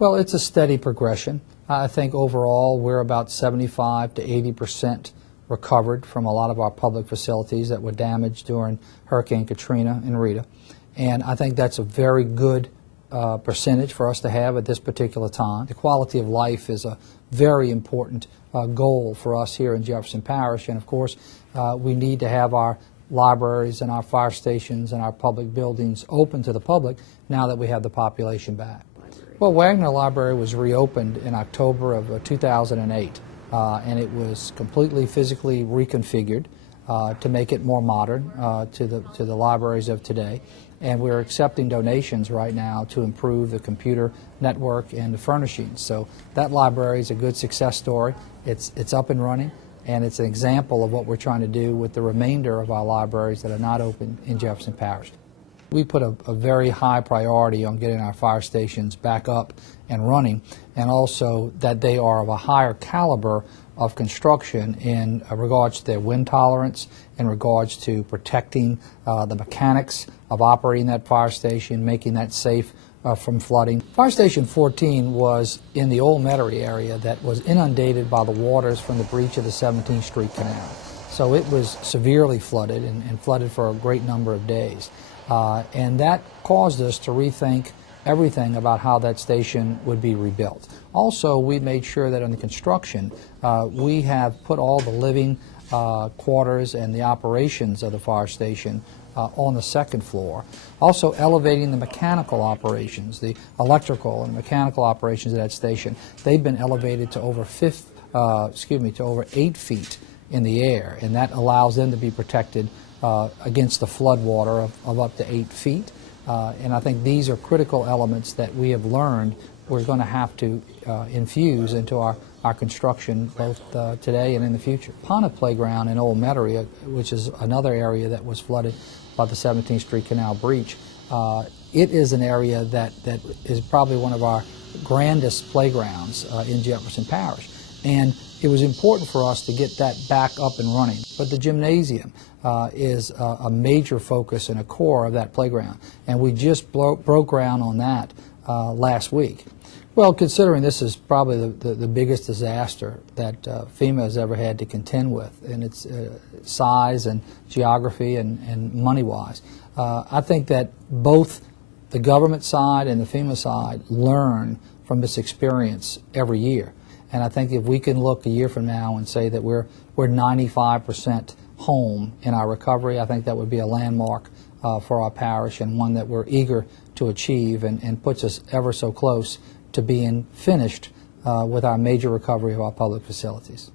Well, it's a steady progression. I think overall we're about 75 to 80% recovered from a lot of our public facilities that were damaged during Hurricane Katrina and Rita. And I think that's a very good percentage for us to have at this particular time. The quality of life is a very important goal for us here in Jefferson Parish. And of course, we need to have our libraries and our fire stations and our public buildings open to the public now that we have the population back. Well, Wagner Library was reopened in October of 2008, and it was completely physically reconfigured to make it more modern to the libraries of today. And we're accepting donations right now to improve the computer network and the furnishings. So that library is a good success story. It's up and running, and it's an example of what we're trying to do with the remainder of our libraries that are not open in Jefferson Parish. We put a very high priority on getting our fire stations back up and running, and also that they are of a higher caliber of construction in regards to their wind tolerance, in regards to protecting the mechanics of operating that fire station, making that safe from flooding. Fire Station 14 was in the old Metairie area that was inundated by the waters from the breach of the 17th Street Canal. So it was severely flooded and flooded for a great number of days. And that caused us to rethink everything about how that station would be rebuilt. Also, we made sure that in the construction, we have put all the living quarters and the operations of the fire station on the second floor. Also elevating the mechanical operations, the electrical and mechanical operations of that station. They've been elevated to over 8 feet in the air, and that allows them to be protected against the flood water of up to 8 feet. And I think these are critical elements that we have learned we're going to have to infuse into our construction both today and in the future. Ponnet Playground in Old Metairie, which is another area that was flooded by the 17th Street Canal breach, it is an area that is probably one of our grandest playgrounds in Jefferson Parish. And it was important for us to get that back up and running. But the gymnasium is a major focus and a core of that playground. And we just broke ground on that last week. Well, considering this is probably the biggest disaster that FEMA has ever had to contend with in its size and geography and money-wise, I think that both the government side and the FEMA side learn from this experience every year. And I think if we can look a year from now and say that we're 95% home in our recovery, I think that would be a landmark for our parish, and one that we're eager to achieve, and puts us ever so close to being finished with our major recovery of our public facilities.